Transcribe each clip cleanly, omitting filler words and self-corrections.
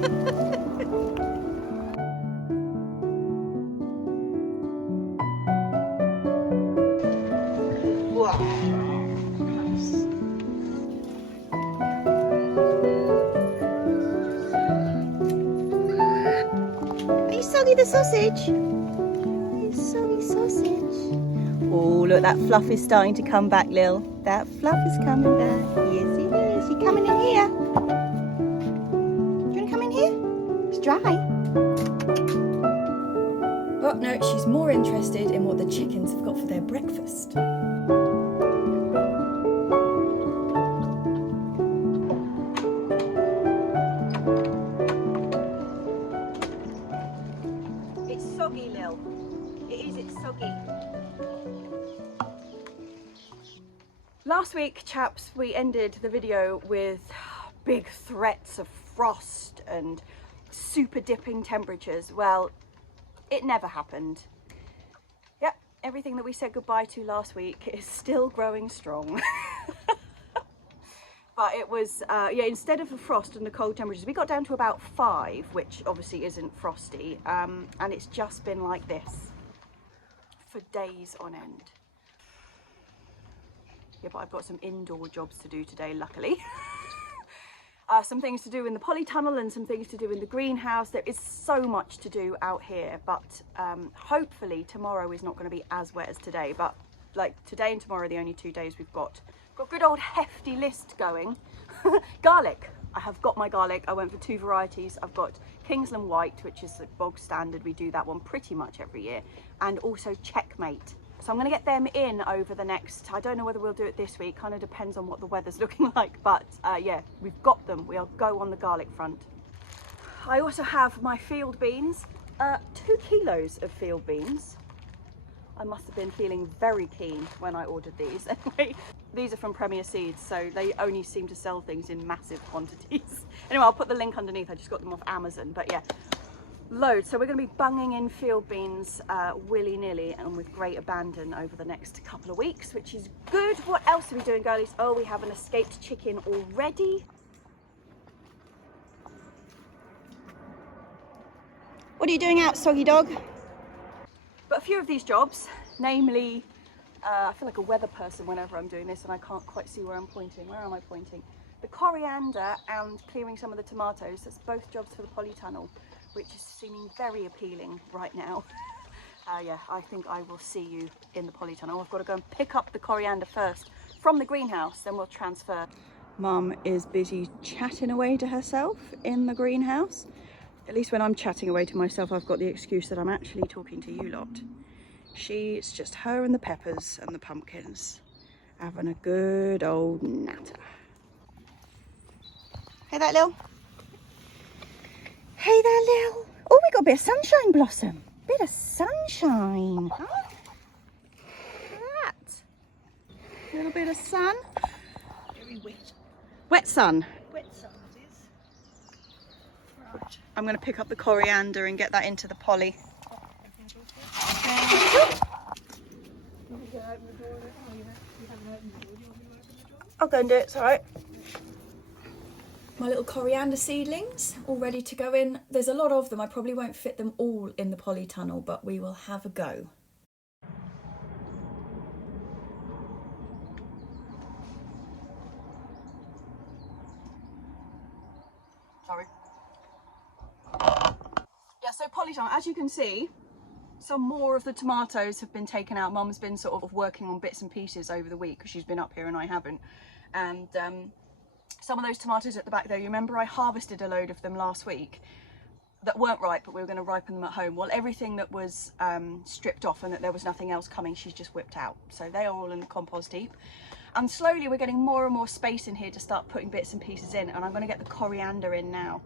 Are you soggy the sausage? You soggy sausage. Oh, look, that fluff is starting to come back, Lil. That fluff is coming back. Yes, it is. You coming in here? Do you want to come in here? It's dry. But no, she's more interested in what the chickens have got for their breakfast. It's soggy, Lil. It is, it's soggy. Last week, chaps, we ended the video with big threats of frost and super dipping temperatures. Well, it never happened. Yep, everything that we said goodbye to last week is still growing strong. But it was, yeah, instead of the frost and the cold temperatures, we got down to about 5, which obviously isn't frosty. And it's just been like this for days on end. Yeah, but I've got some indoor jobs to do today, luckily. Some things to do in the polytunnel and some things to do in the greenhouse. There is so much to do out here, but hopefully tomorrow is not going to be as wet as today. But like today and tomorrow are the only 2 days we've got. Got a good old hefty list going. Garlic. I have got my garlic. I went for 2 varieties. I've got Kingsland White, which is the bog standard. We do that one pretty much every year. And also Checkmate. So I'm going to get them in over the next, I don't know whether we'll do it this week, kind of depends on what the weather's looking like, but yeah, we've got them. We'll go on the garlic front. I also have my field beans, 2 kilos of field beans. I must have been feeling very keen when I ordered these. Anyway, these are from Premier Seeds, so they only seem to sell things in massive quantities. Anyway, I'll put the link underneath. I just got them off Amazon, but yeah. Loads. So we're going to be bunging in field beans willy-nilly and with great abandon over the next couple of weeks, which is good. What else are we doing, girlies? Oh, we have an escaped chicken already. What are you doing out, soggy dog? But a few of these jobs, namely, I feel like a weather person whenever I'm doing this and I can't quite see where I'm pointing. Where am I pointing? The coriander and clearing some of the tomatoes, that's both jobs for the polytunnel, which is seeming very appealing right now. Yeah, I think I will see you in the polytunnel. I've got to go and pick up the coriander first from the greenhouse, then we'll transfer. Mum is busy chatting away to herself in the greenhouse. At least when I'm chatting away to myself, I've got the excuse that I'm actually talking to you lot. It's just her and the peppers and the pumpkins having a good old natter. Hey there, Lil. Hey there, Lil. Oh, we got a bit of sunshine, Blossom. Bit of sunshine. Huh? Look at that. A little bit of sun. Very wet. Wet sun. Wet sun it is. Right. I'm going to pick up the coriander and get that into the poly. I'll go and do it, it's alright. My little coriander seedlings all ready to go in. There's a lot of them. I probably won't fit them all in the polytunnel, but we will have a go. Sorry. Yeah, so polytunnel, as you can see, some more of the tomatoes have been taken out. Mum's been sort of working on bits and pieces over the week because she's been up here and I haven't. And some of those tomatoes at the back there, you remember I harvested a load of them last week that weren't ripe, but we were going to ripen them at home. Well, everything that was stripped off and that there was nothing else coming, she's just whipped out. So they are all in the compost heap. And slowly we're getting more and more space in here to start putting bits and pieces in, and I'm going to get the coriander in now.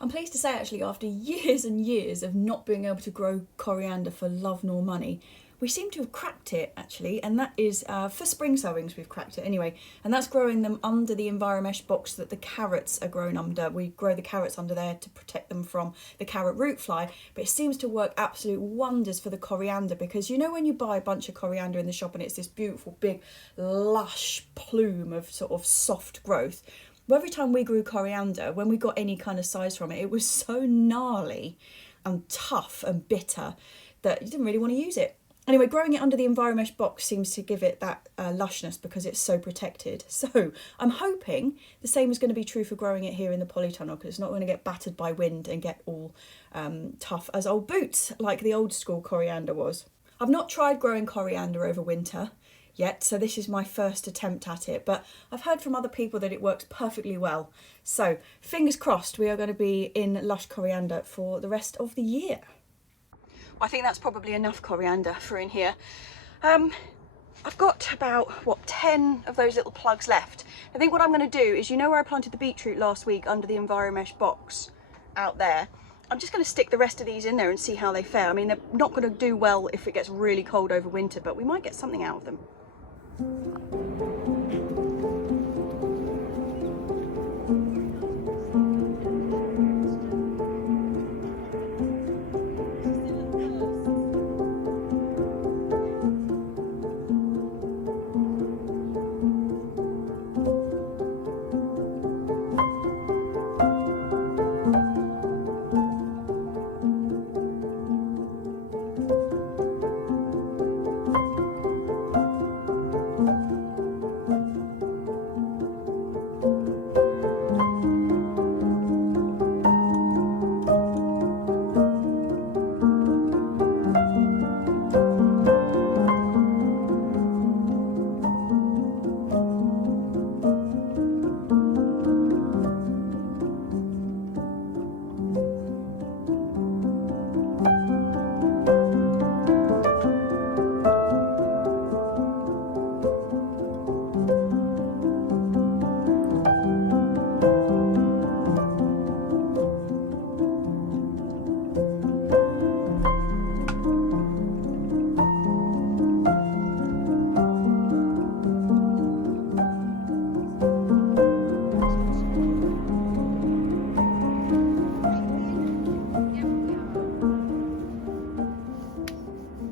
I'm pleased to say, actually, after years and years of not being able to grow coriander for love nor money, we seem to have cracked it, actually, and that is for spring sowings. We've cracked it anyway, and that's growing them under the Enviromesh box that the carrots are grown under. We grow the carrots under there to protect them from the carrot root fly, but it seems to work absolute wonders for the coriander, because you know when you buy a bunch of coriander in the shop and it's this beautiful big lush plume of sort of soft growth, every time we grew coriander, when we got any kind of size from it, it was so gnarly and tough and bitter that you didn't really want to use it. Anyway, growing it under the EnviroMesh box seems to give it that lushness because it's so protected. So I'm hoping the same is going to be true for growing it here in the polytunnel, because it's not going to get battered by wind and get all tough as old boots like the old school coriander was. I've not tried growing coriander over winter yet, so this is my first attempt at it, but I've heard from other people that it works perfectly well. So fingers crossed we are going to be in lush coriander for the rest of the year. I think that's probably enough coriander for in here. I've got about, 10 of those little plugs left. I think what I'm going to do is, you know where I planted the beetroot last week under the EnviroMesh box out there? I'm just going to stick the rest of these in there and see how they fare. I mean, they're not going to do well if it gets really cold over winter, but we might get something out of them.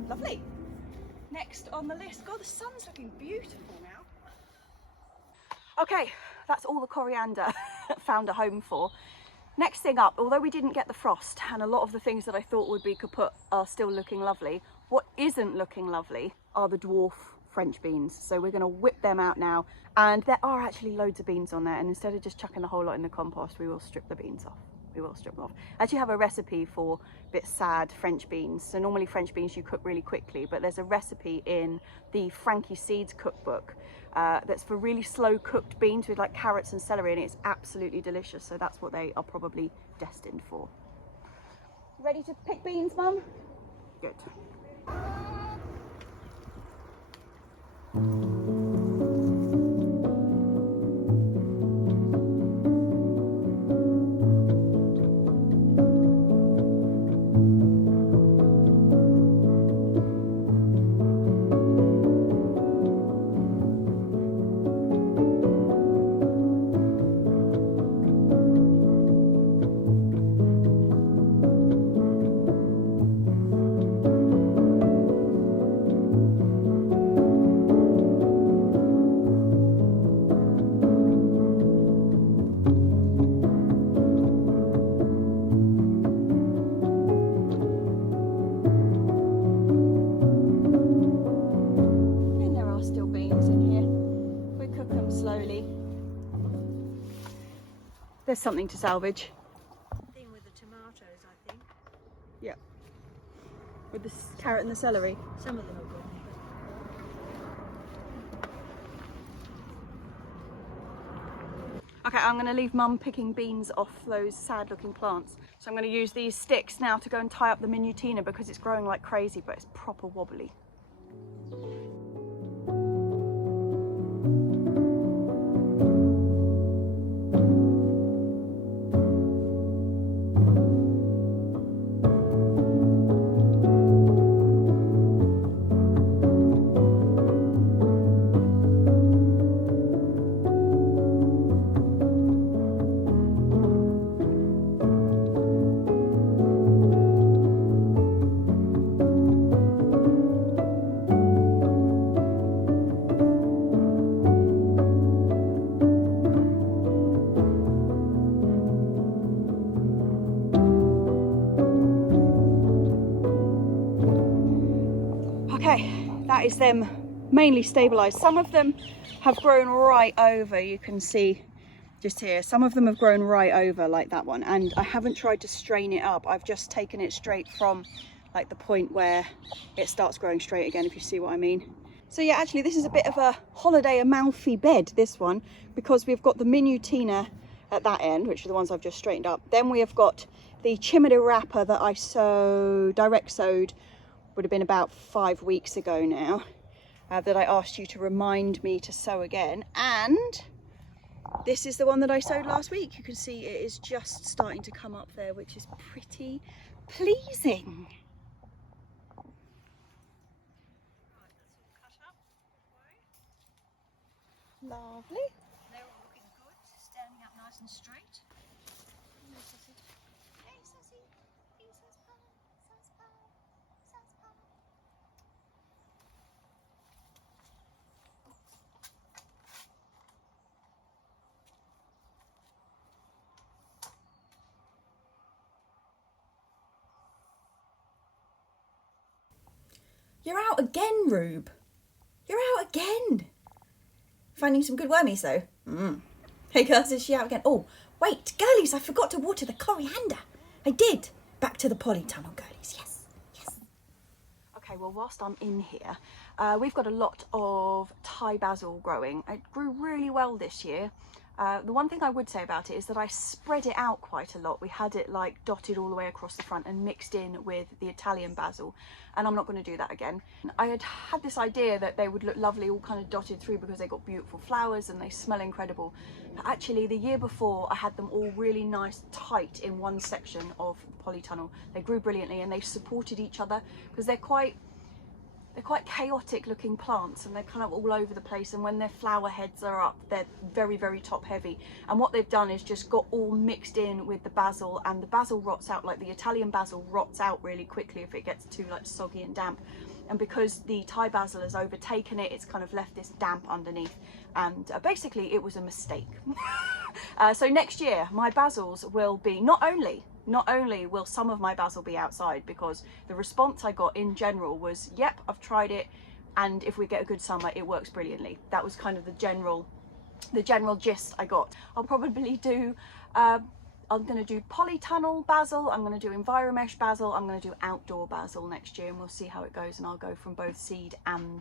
Lovely. Next on the list, God, the sun's looking beautiful now. Okay, that's all the coriander found a home for. Next thing up, although we didn't get the frost and a lot of the things that I thought would be kaput are still looking lovely, what isn't looking lovely are the dwarf French beans. So we're going to whip them out now, and there are actually loads of beans on there, and instead of just chucking the whole lot in the compost, we will strip the beans off. We will strip them off. I actually have a recipe for a bit sad French beans. So normally French beans you cook really quickly, but there's a recipe in the Frankie Seeds cookbook that's for really slow cooked beans with like carrots and celery, and it's absolutely delicious. So that's what they are probably destined for. Ready to pick beans, Mum? Good. There's something to salvage. Thing with the tomatoes, I think. Yeah. With the carrot and the celery. Some of them are good. Okay, I'm going to leave Mum picking beans off those sad looking plants. So I'm going to use these sticks now to go and tie up the minutina because it's growing like crazy, but it's proper wobbly. is them mainly stabilised. Some of them have grown right over, you can see just here, some of them have grown right over like that one, and I haven't tried to strain it up. I've just taken it straight from like the point where it starts growing straight again, if you see what I mean. So yeah, actually this is a bit of a holiday Amalfi bed, this one, because we've got the Minutina at that end, which are the ones I've just straightened up. Then we have got the Chimida wrapper that I direct sowed, would have been about 5 weeks ago now, that I asked you to remind me to sow again. And this is the one that I sowed last week. You can see it is just starting to come up there, which is pretty pleasing. Lovely. They're all looking good, standing up nice and straight. Hey, sausage. Hey, sausage. Hey, sausage. You're out again, Rube. You're out again. Finding some good wormies though. Hey girls, is she out again? Oh, wait, girlies, I forgot to water the coriander. I did. Back to the polytunnel, girlies. Yes, yes. Okay, well, whilst I'm in here, we've got a lot of Thai basil growing. It grew really well this year. The one thing I would say about it is that I spread it out quite a lot. We had it like dotted all the way across the front and mixed in with the Italian basil, and I'm not going to do that again. I had this idea that they would look lovely all kind of dotted through because they got beautiful flowers and they smell incredible. But actually the year before I had them all really nice tight in one section of the polytunnel. They grew brilliantly and they supported each other because they're quite chaotic looking plants and they're kind of all over the place, and when their flower heads are up they're very, very top heavy, and what they've done is just got all mixed in with the basil, and the basil rots out, like the Italian basil rots out really quickly if it gets too like soggy and damp, and because the Thai basil has overtaken it, it's kind of left this damp underneath, and basically it was a mistake. So next year my basils will be not only will some of my basil be outside, because the response I got in general was, yep, I've tried it, and if we get a good summer it works brilliantly. That was kind of the general gist I got. I'll probably do I'm going to do polytunnel basil, I'm going to do enviromesh basil, I'm going to do outdoor basil next year, and we'll see how it goes, and I'll go from both seed and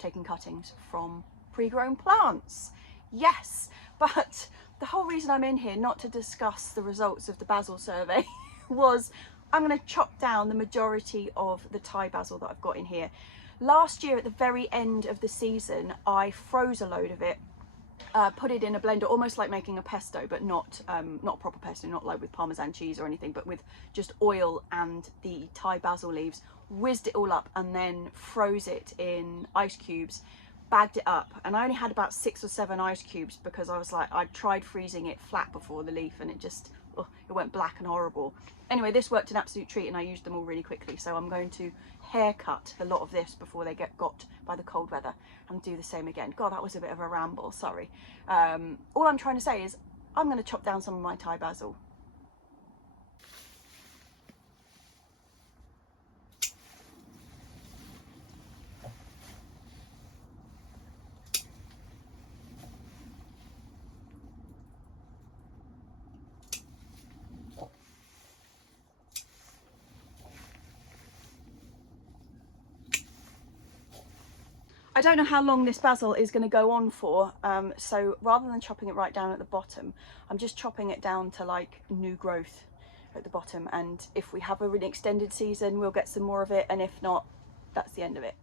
taking cuttings from pre-grown plants. Yes, but the whole reason I'm in here, not to discuss the results of the basil survey, was I'm going to chop down the majority of the Thai basil that I've got in here. Last year at the very end of the season I froze a load of it, put it in a blender, almost like making a pesto, but not proper pesto, not like with Parmesan cheese or anything, but with just oil and the Thai basil leaves, whizzed it all up and then froze it in ice cubes, bagged it up, and I only had about 6 or 7 ice cubes because I was like, I tried freezing it flat before the leaf and it just, it went black and horrible. Anyway, this worked an absolute treat and I used them all really quickly, so I'm going to haircut a lot of this before they get got by the cold weather and do the same again. God, that was a bit of a ramble, sorry. All I'm trying to say is I'm going to chop down some of my Thai basil. I don't know how long this basil is going to go on for, so rather than chopping it right down at the bottom, I'm just chopping it down to like new growth at the bottom, and if we have a really extended season we'll get some more of it, and if not, that's the end of it.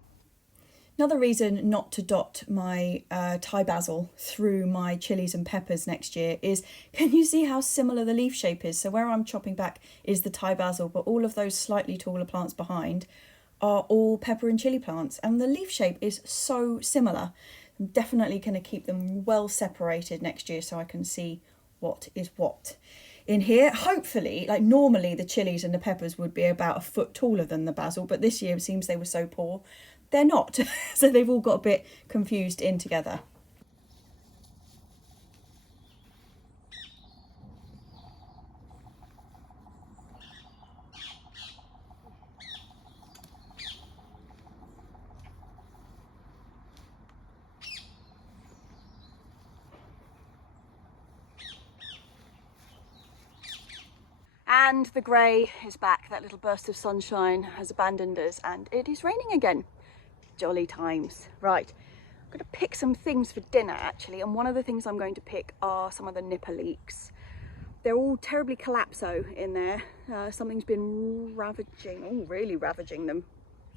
Another reason not to dot my Thai basil through my chilies and peppers next year is, can you see how similar the leaf shape is? So where I'm chopping back is the Thai basil, but all of those slightly taller plants behind are all pepper and chili plants, and the leaf shape is so similar. I'm definitely going to keep them well separated next year so I can see what is what in here. Hopefully, like normally the chilies and the peppers would be about a foot taller than the basil, but this year it seems they were so poor they're not. So they've all got a bit confused in together. And the grey is back. That little burst of sunshine has abandoned us and it is raining again. Jolly times. Right, I'm going to pick some things for dinner actually, and one of the things I'm going to pick are some of the nipper leeks. They're all terribly collapso in there. Something's been really ravaging them.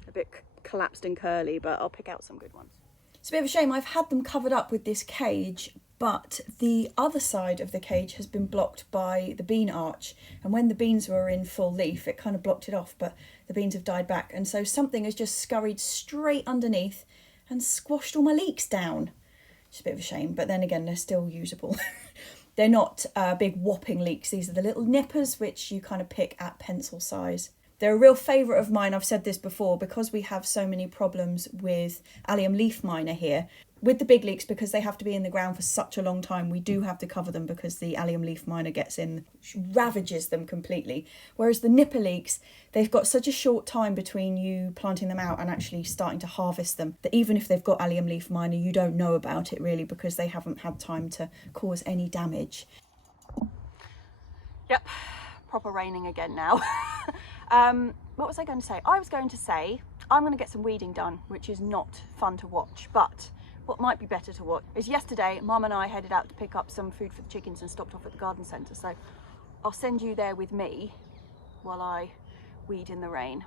A bit collapsed and curly, but I'll pick out some good ones. It's a bit of a shame. I've had them covered up with this cage, but the other side of the cage has been blocked by the bean arch. And when the beans were in full leaf, it kind of blocked it off, but the beans have died back. And so something has just scurried straight underneath and squashed all my leeks down. It's a bit of a shame, but then again, they're still usable. They're not big whopping leeks. These are the little nippers, which you kind of pick at pencil size. They're a real favourite of mine. I've said this before, because we have so many problems with allium leaf miner here. With the big leeks, because they have to be in the ground for such a long time, we do have to cover them because the allium leaf miner gets in, ravages them completely. Whereas the nipper leeks, they've got such a short time between you planting them out and actually starting to harvest them, that even if they've got allium leaf miner, you don't know about it really, because they haven't had time to cause any damage. Yep, proper raining again now. What was I going to say? I was going to say I'm going to get some weeding done, which is not fun to watch, but what might be better to watch is yesterday Mum and I headed out to pick up some food for the chickens and stopped off at the garden centre, so I'll send you there with me while I weed in the rain.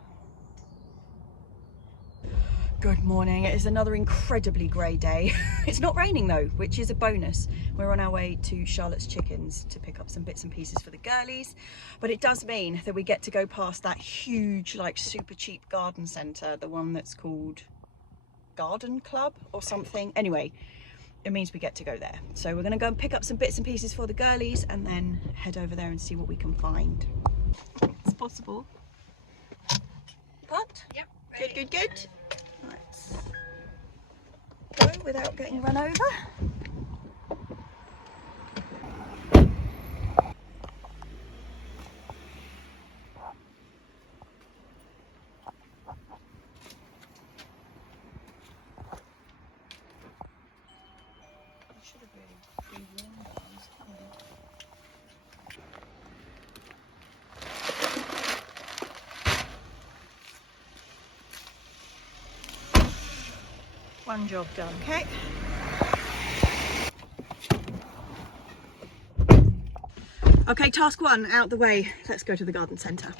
Good morning. It is another incredibly grey day. It's not raining though, which is a bonus. We're on our way to Charlotte's Chickens to pick up some bits and pieces for the girlies, but it does mean that we get to go past that huge, like super cheap garden centre, the one that's called Garden Club or something. Anyway, it means we get to go there. So we're going to go and pick up some bits and pieces for the girlies and then head over there and see what we can find. It's possible. But Yep. good, good, good. Let's go without getting run over. One job done, okay. Okay, task one out the way. Let's go to the garden centre.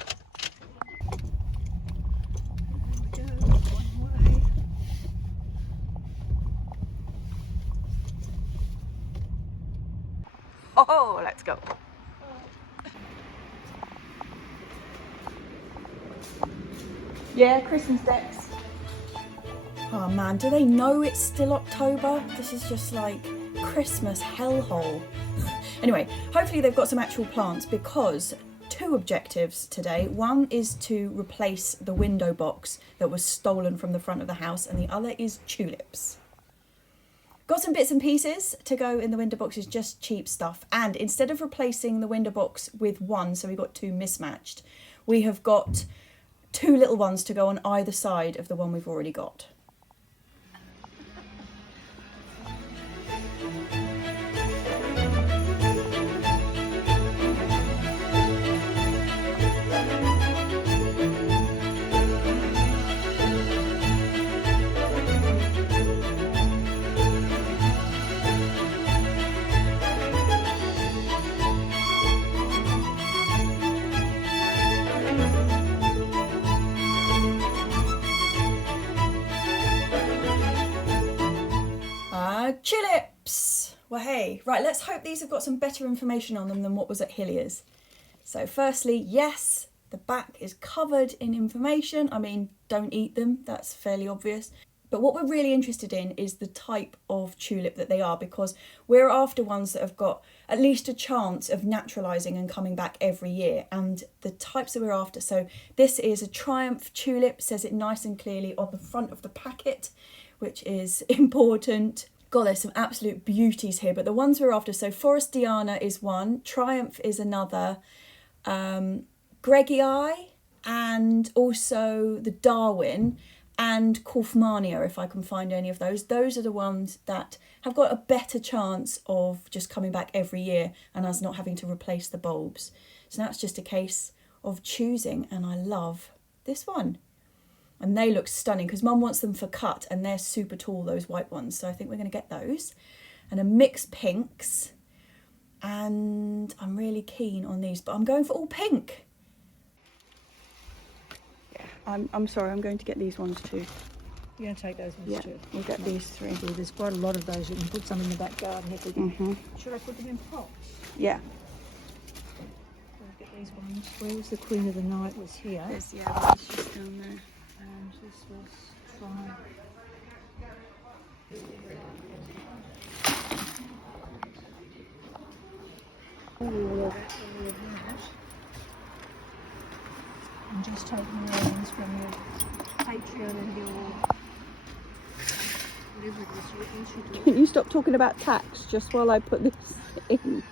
Oh, let's go. Yeah, Christmas decks. Oh man, do they know it's still October? This is just like Christmas hellhole. Anyway, hopefully they've got some actual plants, because two objectives today. One is to replace the window box that was stolen from the front of the house, and the other is tulips. Got some bits and pieces to go in the window boxes, just cheap stuff. And instead of replacing the window box with one, so we got two mismatched, we have got two little ones to go on either side of the one we've already got. Tulips! Well, hey, right, let's hope these have got some better information on them than what was at Hilliers. So firstly, yes, the back is covered in information. I mean, don't eat them, that's fairly obvious. But what we're really interested in is the type of tulip that they are, because we're after ones that have got at least a chance of naturalising and coming back every year, and the types that we're after. So this is a Triumph tulip, says it nice and clearly on the front of the packet, which is important. God, there's some absolute beauties here, but the ones we're after, so Forestiana is one, Triumph is another, Gregii, and also the Darwin, and Kaufmania, if I can find any of those. Those are the ones that have got a better chance of just coming back every year and us not having to replace the bulbs. So now it's just a case of choosing, and I love this one. And they look stunning because Mum wants them for cut, and they're super tall, those white ones. So I think we're going to get those. And a mixed pinks. And I'm really keen on these, but I'm going for all pink. Yeah, I'm sorry, I'm going to get these ones too. You're going to take those ones Yeah, too? we'll get these three. Yeah, there's quite a lot of those. You can put some in the back garden if we can. Should I put them in pots? Yeah. Let's get these ones. Where was the Queen of the Night? Was here. There's, yeah, it's just down there. And this was fine. And just take more ones from your Patreon and your whatever it is you should do. Can you stop talking about tax just while I put this in?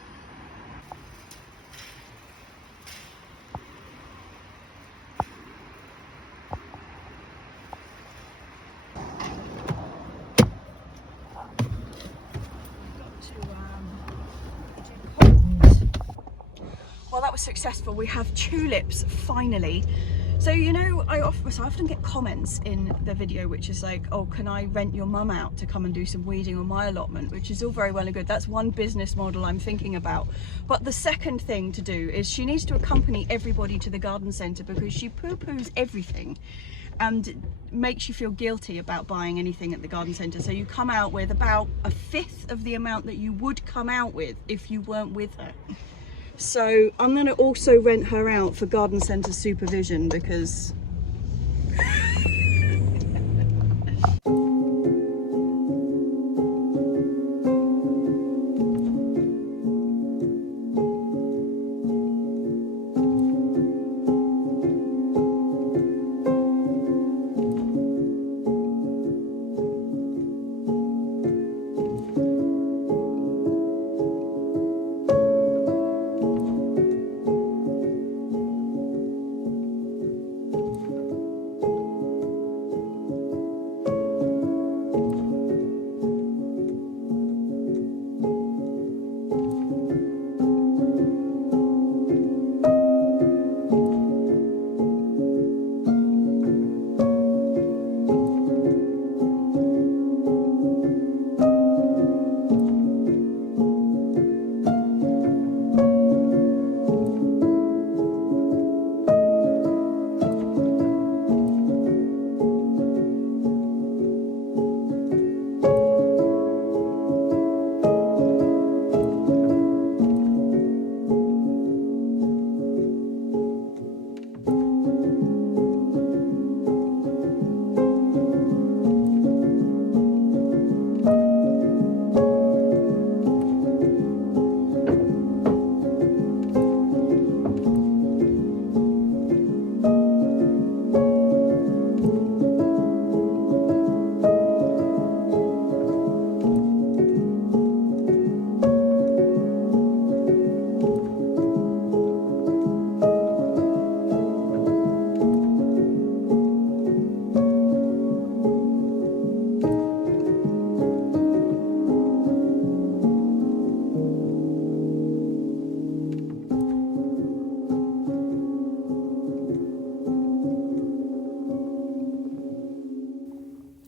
Well, that was successful. We have tulips finally. So, you know, I often get comments in the video which is like, oh, can I rent your mum out to come and do some weeding on my allotment, which is all very well and good. That's one business model I'm thinking about. But the second thing to do is she needs to accompany everybody to the garden centre because she poo-poos everything and makes you feel guilty about buying anything at the garden centre. So you come out with about 1/5 of the amount that you would come out with if you weren't with her. So I'm going to also rent her out for garden centre supervision because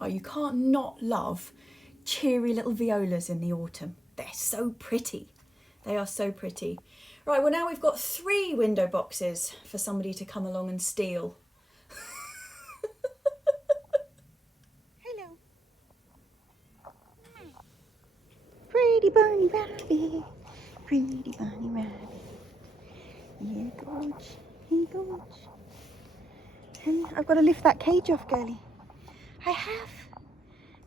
oh, you can't not love cheery little violas in the autumn. They're so pretty. They are so pretty. Right, well now we've got 3 window boxes for somebody to come along and steal. Hello. Pretty bunny rabbit. Pretty bunny rabbit. Here goes. Here goes. Hey, I've got to lift that cage off, girlie. I have.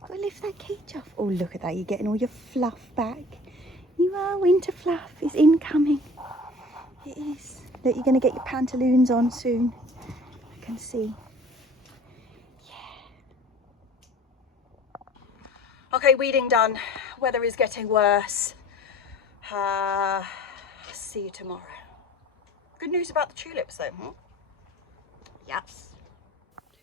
Got to lift that cage off. Oh, look at that. You're getting all your fluff back. You are. Winter fluff is incoming. It is. Look, you're going to get your pantaloons on soon. I can see. Yeah. Okay, weeding done. Weather is getting worse. See you tomorrow. Good news about the tulips though, huh? Yes.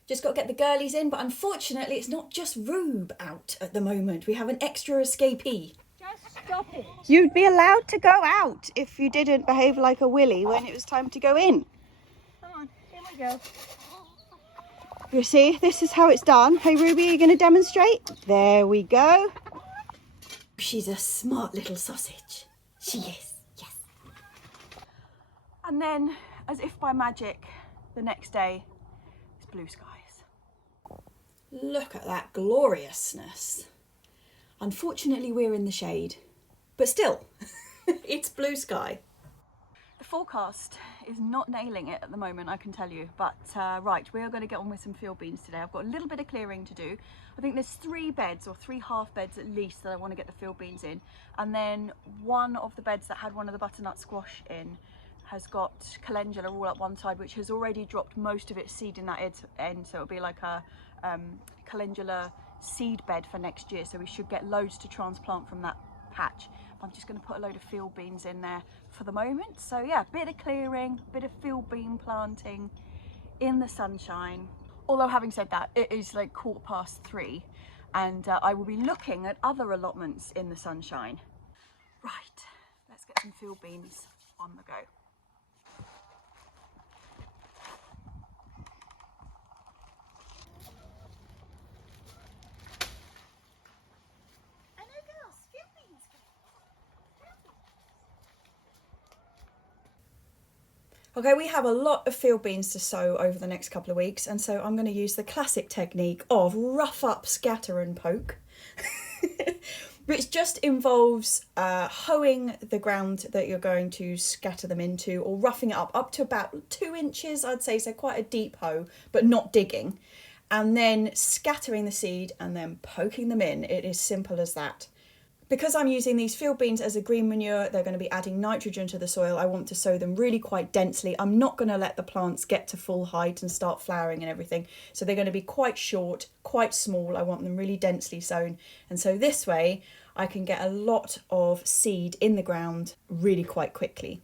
Just got to get the girlies in, but unfortunately it's not just Rube out at the moment. We have an extra escapee. Just stop it. You'd be allowed to go out if you didn't behave like a willy when it was time to go in. Go. You see, this is how it's done. Hey Ruby, are you going to demonstrate? There we go. She's a smart little sausage. She is, yes. And then, as if by magic, the next day, it's blue skies. Look at that gloriousness. Unfortunately, we're in the shade, but still, it's blue sky. The forecast is not nailing it at the moment, I can tell you, but right, we are going to get on with some field beans today. I've got a little bit of clearing to do. I think there's 3 beds or 3 half beds at least that I want to get the field beans in, and then one of the beds that had one of the butternut squash in has got calendula all up one side, which has already dropped most of its seed in that end, so it'll be like a calendula seed bed for next year, so we should get loads to transplant from that patch. I'm just going to put a load of field beans in there for the moment. So yeah, bit of clearing, bit of field bean planting in the sunshine. Although having said that, it is like 3:15 and I will be looking at other allotments in the sunshine. Right, let's get some field beans on the go. Okay, we have a lot of field beans to sow over the next couple of weeks, and so I'm going to use the classic technique of rough up, scatter and poke, which just involves hoeing the ground that you're going to scatter them into, or roughing it up to about 2 inches, I'd say, so quite a deep hoe, but not digging, and then scattering the seed and then poking them in. It is simple as that. Because I'm using these field beans as a green manure, they're going to be adding nitrogen to the soil. I want to sow them really quite densely. I'm not going to let the plants get to full height and start flowering and everything. So they're going to be quite short, quite small. I want them really densely sown. And so this way I can get a lot of seed in the ground really quite quickly.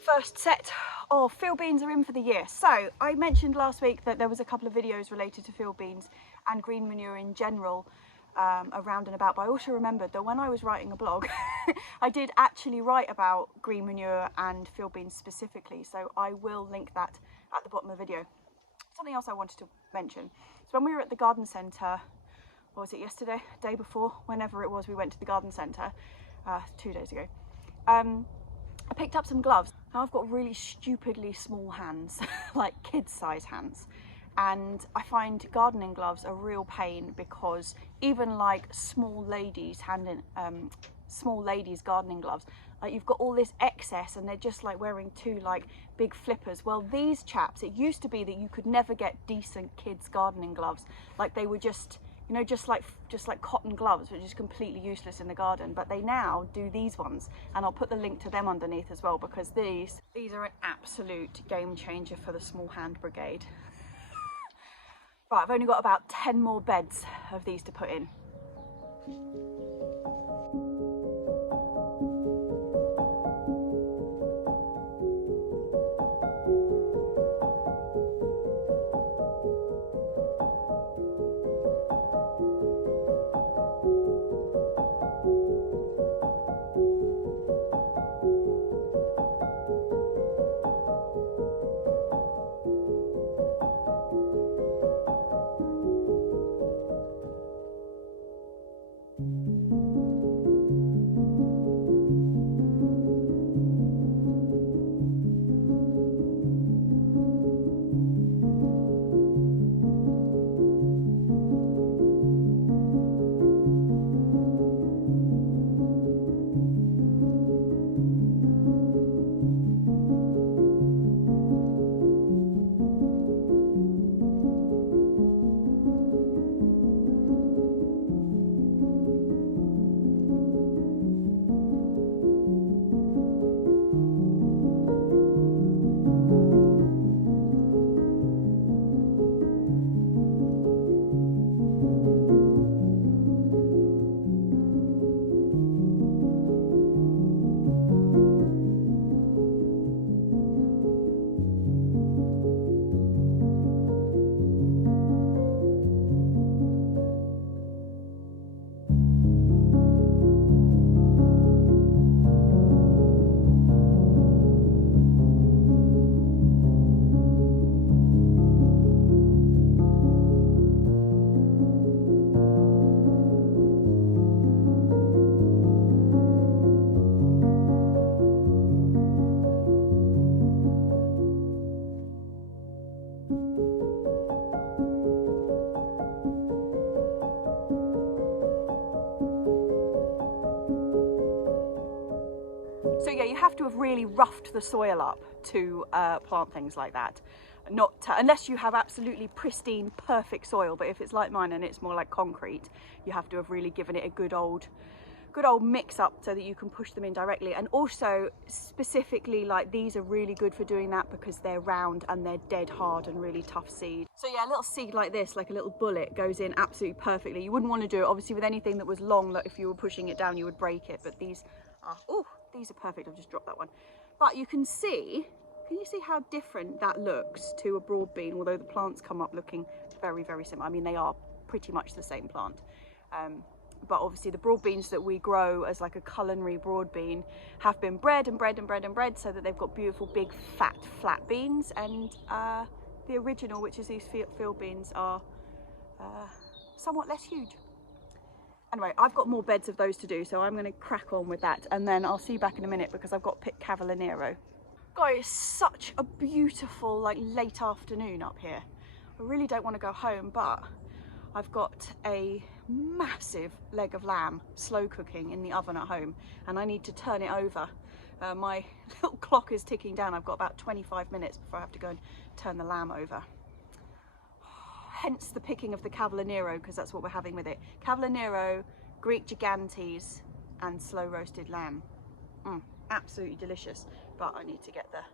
First set of field beans are in for the year. So I mentioned last week that there was a couple of videos related to field beans and green manure in general around and about, but I also remembered that when I was writing a blog I did actually write about green manure and field beans specifically, so I will link that at the bottom of the video. Something else I wanted to mention. So when we were at the garden centre, what was it, yesterday, day before, whenever it was we went to the garden centre, 2 days ago, I picked up some gloves. Now I've got really stupidly small hands, like kids size hands, and I find gardening gloves a real pain because even like small ladies gardening gloves, like you've got all this excess and they're just like wearing 2 like big flippers. Well, these chaps, it used to be that you could never get decent kids gardening gloves, like they were just, you know, just like cotton gloves, which is completely useless in the garden. But they now do these ones, and I'll put the link to them underneath as well, because these are an absolute game changer for the small hand brigade. Right, I've only got about 10 more beds of these to put in. have really roughed the soil up to plant things like that. Not unless you have absolutely pristine, perfect soil, but if it's like mine and it's more like concrete, you have to have really given it a good old mix up so that you can push them in directly. And also specifically, like, these are really good for doing that because they're round and they're dead hard and really tough seed. So yeah, a little seed like this, like a little bullet, goes in absolutely perfectly. You wouldn't want to do it obviously with anything that was long, that if you were pushing it down you would break it, but these are, oh, these are perfect. I've just dropped that one. But you can see, can you see how different that looks to a broad bean, although the plants come up looking very, very similar. I mean, they are pretty much the same plant. But obviously the broad beans that we grow as like a culinary broad bean have been bred and bred and bred and bred so that they've got beautiful big fat flat beans, and the original, which is these field beans, are somewhat less huge. Anyway, I've got more beds of those to do, so I'm going to crack on with that, and then I'll see you back in a minute because I've got to pick Cavallonero. Guys, it's such a beautiful like late afternoon up here. I really don't want to go home, but I've got a massive leg of lamb slow cooking in the oven at home, and I need to turn it over. My little clock is ticking down. I've got about 25 minutes before I have to go and turn the lamb over. Hence the picking of the Cavallonero, because that's what we're having with it. Cavallonero, Greek gigantes, and slow roasted lamb. Absolutely delicious. But I need to get the Cavallonero.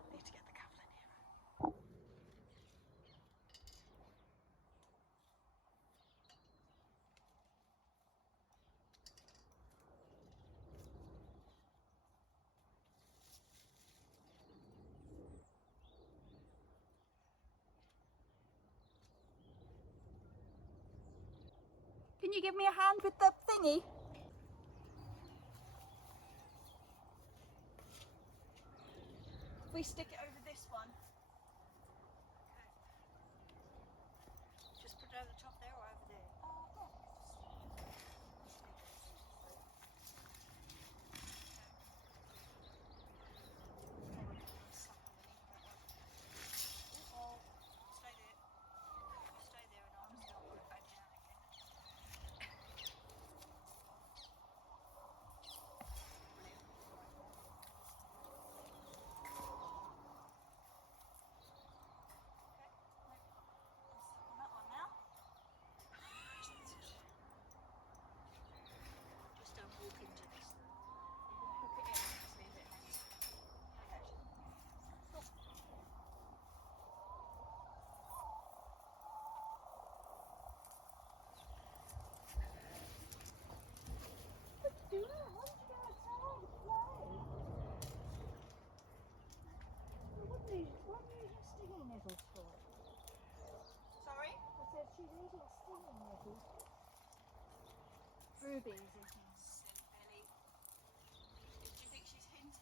Can you give me a hand with the thingy? If we stick it over this one. Just put it over the top there or over there? Stay there. Stay there and I'll just put it back down again. That one now. Just don't walk into this. Hook it in, just leave it hanging. Okay. Stop. What are you stinging nettles for? Sorry? I said she's eating stinging nettles. Ruby's eating silly. Do you think she's hinting?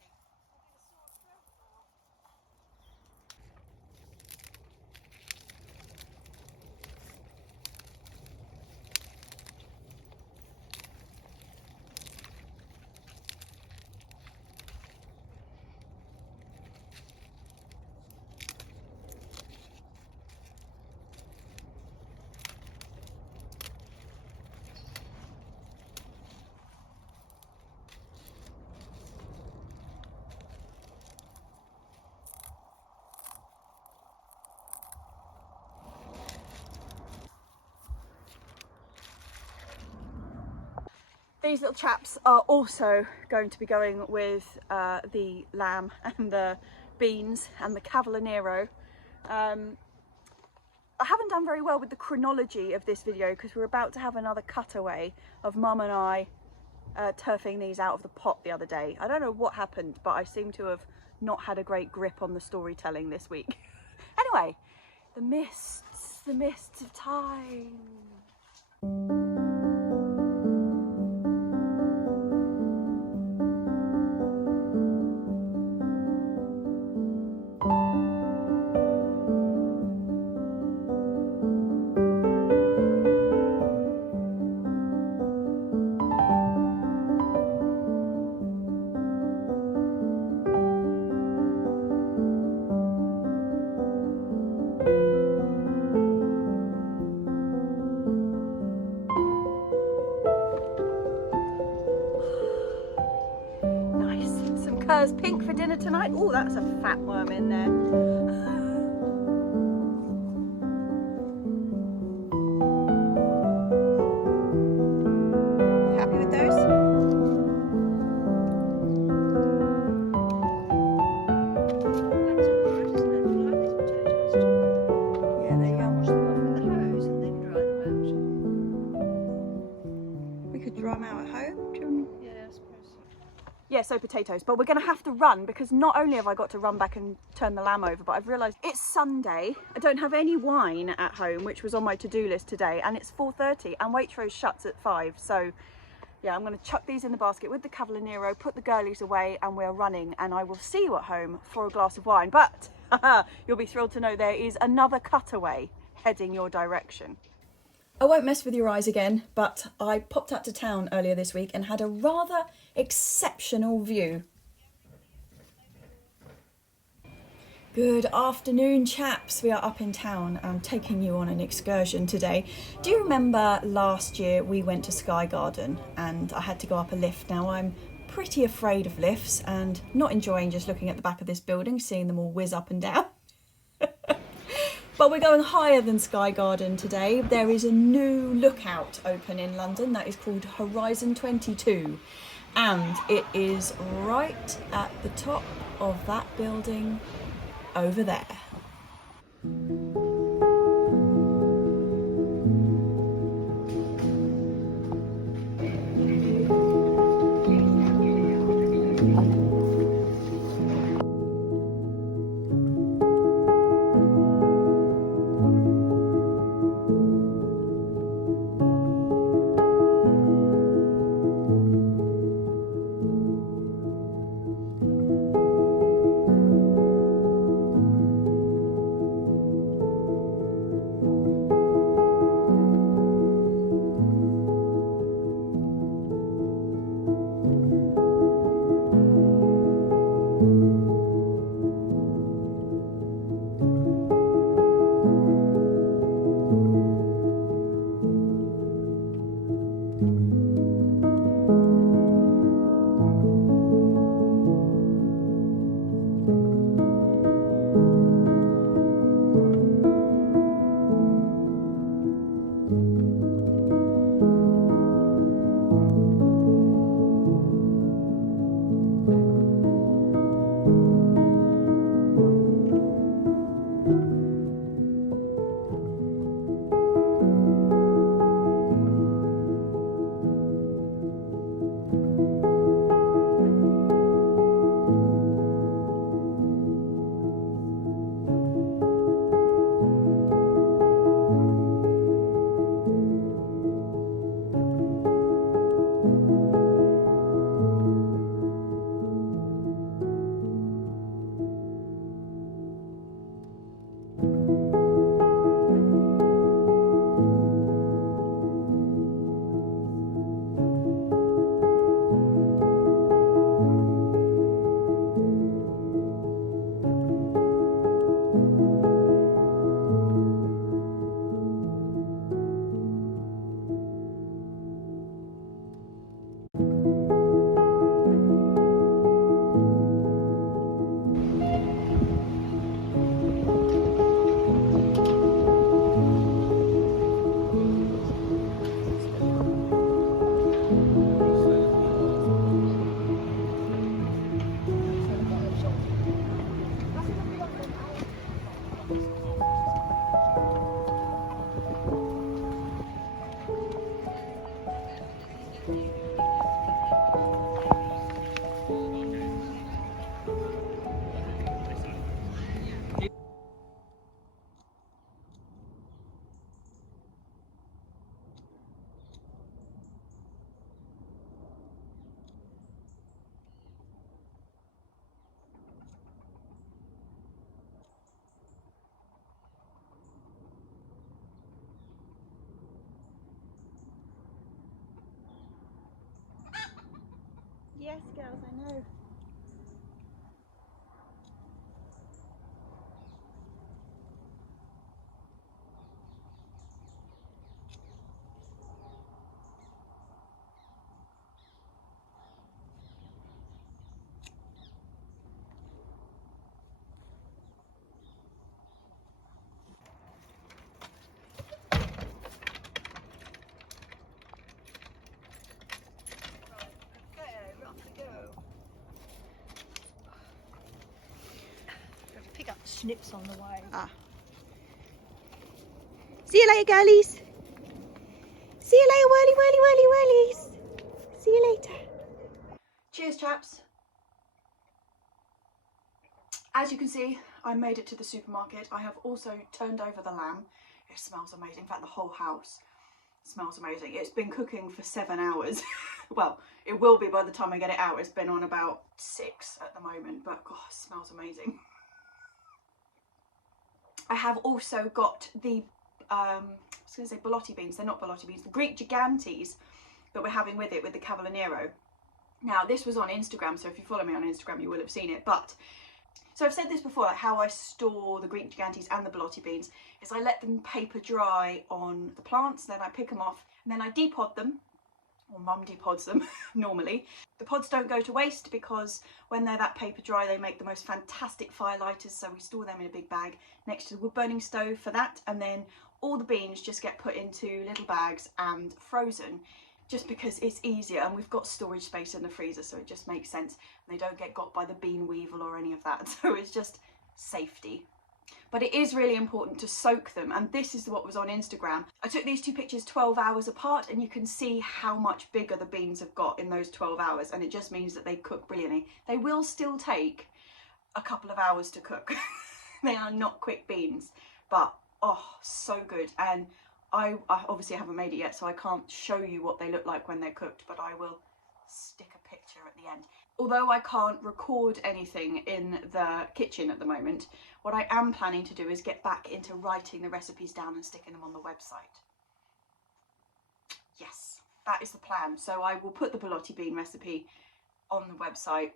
These little chaps are also going to be going with the lamb and the beans and the Cavallonero. I haven't done very well with the chronology of this video because we're about to have another cutaway of Mum and I turfing these out of the pot the other day. I don't know what happened, but I seem to have not had a great grip on the storytelling this week. Anyway, the mists of time. Spurs pink for dinner tonight. Oh, that's a fat worm in there. Happy with those? That's all right, isn't it? I like these potatoes too. Yeah, they're Wash yum. them off with the hose and then dry them We could dry them out at home. out. Yeah, I suppose so. Yeah, so potatoes, but we're going to have to run because not only have I got to run back and turn the lamb over, but I've realised it's Sunday. I don't have any wine at home, which was on my to-do list today, and it's 4:30 and Waitrose shuts at 5. So yeah, I'm going to chuck these in the basket with the Cavallonero, put the girlies away, and we're running, and I will see you at home for a glass of wine. But you'll be thrilled to know there is another cutaway heading your direction. I won't mess with your eyes again, but I popped out to town earlier this week and had a rather exceptional view. Good afternoon, chaps. We are up in town. I'm taking you on an excursion today. Do you remember last year we went to Sky Garden and I had to go up a lift? Now I'm pretty afraid of lifts and not enjoying just looking at the back of this building, seeing them all whiz up and down. But we're going higher than Sky Garden today. There is a new lookout open in London that is called Horizon 22, and it is right at the top of that building over there. Yes, girls, I know. snips on the way. Ah. See you later, girlies. See you later, whirly, whirly, whirly, whirlies. See you later. Cheers, chaps. As you can see, I made it to the supermarket. I have also turned over the lamb. It smells amazing. In fact, the whole house smells amazing. It's been cooking for 7 hours. Well, it will be by the time I get it out. It's been on about 6 at the moment, but God, it smells amazing. I have also got the, I was going to say ballotti beans. They're not ballotti beans. The Greek gigantes that we're having with it, with the cavallonero. Now, this was on Instagram, so if you follow me on Instagram, you will have seen it. But so I've said this before, like how I store the Greek gigantes and the ballotti beans is I let them paper dry on the plants, then I pick them off, and then I depod them, or mum depods them normally. The pods don't go to waste because when they're that paper dry, they make the most fantastic fire lighters, so we store them in a big bag next to the wood burning stove for that, and then all the beans just get put into little bags and frozen, just because it's easier, and we've got storage space in the freezer, so it just makes sense. They don't get got by the bean weevil or any of that, so it's just safety. But it is really important to soak them, and this is what was on Instagram. I took these 2 pictures 12 hours apart, and you can see how much bigger the beans have got in those 12 hours, and it just means that they cook brilliantly. They will still take a couple of hours to cook. They are not quick beans, but oh, so good. And I obviously haven't made it yet, so I can't show you what they look like when they're cooked, but I will stick a picture at the end. Although I can't record anything in the kitchen at the moment, what I am planning to do is get back into writing the recipes down and sticking them on the website. Yes, that is the plan. So I will put the ballotti bean recipe on the website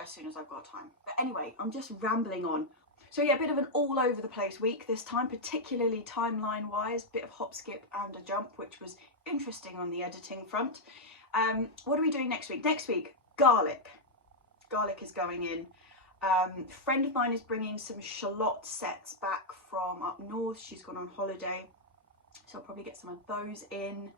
as soon as I've got time. But anyway, I'm just rambling on. So yeah, a bit of an all over the place week this time, particularly timeline wise, bit of hop, skip and a jump, which was interesting on the editing front. What are we doing next week? Next week, garlic. Garlic is going in. A friend of mine is bringing some shallot sets back from up north. She's gone on holiday, so I'll probably get some of those in.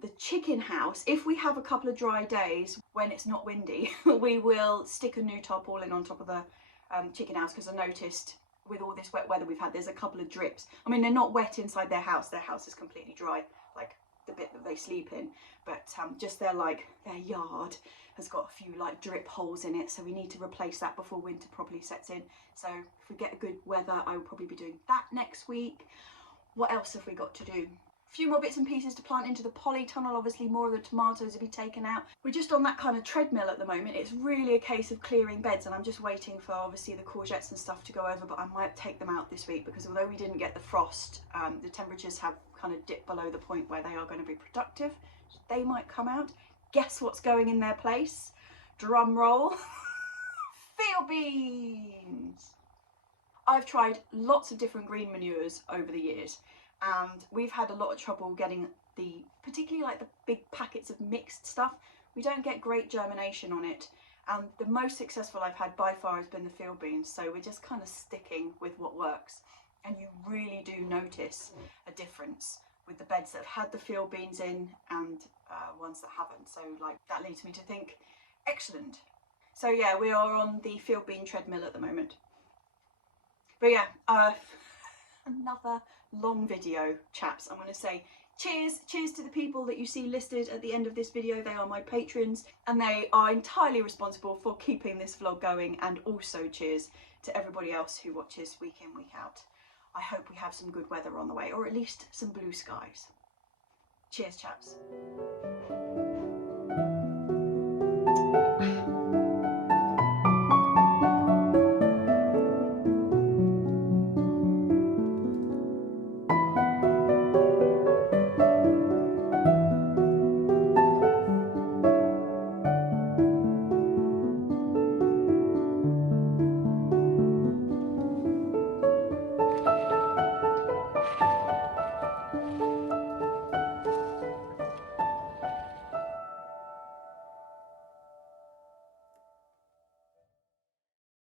The chicken house, if we have a couple of dry days when it's not windy, we will stick a new tarpaulin on top of the chicken house, because I noticed with all this wet weather we've had, there's a couple of drips. I mean, they're not wet inside their house is completely dry, like the bit that they sleep in, but just their yard has got a few like drip holes in it, so we need to replace that before winter properly sets in. So if we get good weather, I will probably be doing that next week. What else have we got to do? A few more bits and pieces to plant into the polytunnel. Obviously more of the tomatoes will be taken out. We're just on that kind of treadmill at the moment. It's really a case of clearing beds, and I'm just waiting for obviously the courgettes and stuff to go over, but I might take them out this week because although we didn't get the frost, the temperatures have kind of dipped below the point where they are going to be productive. They might come out. Guess what's going in their place? Drum roll. Field beans. I've tried lots of different green manures over the years, and we've had a lot of trouble getting particularly like the big packets of mixed stuff. We don't get great germination on it, and the most successful I've had by far has been the field beans, so we're just kind of sticking with what works. And you really do notice a difference with the beds that have had the field beans in and ones that haven't, so like that leads me to think excellent. So yeah, we are on the field bean treadmill at the moment. But yeah, another long video, chaps. I'm going to say cheers to the people that you see listed at the end of this video. They are my patrons, and they are entirely responsible for keeping this vlog going, and also cheers to everybody else who watches week in, week out. I hope we have some good weather on the way, or at least some blue skies. Cheers, chaps.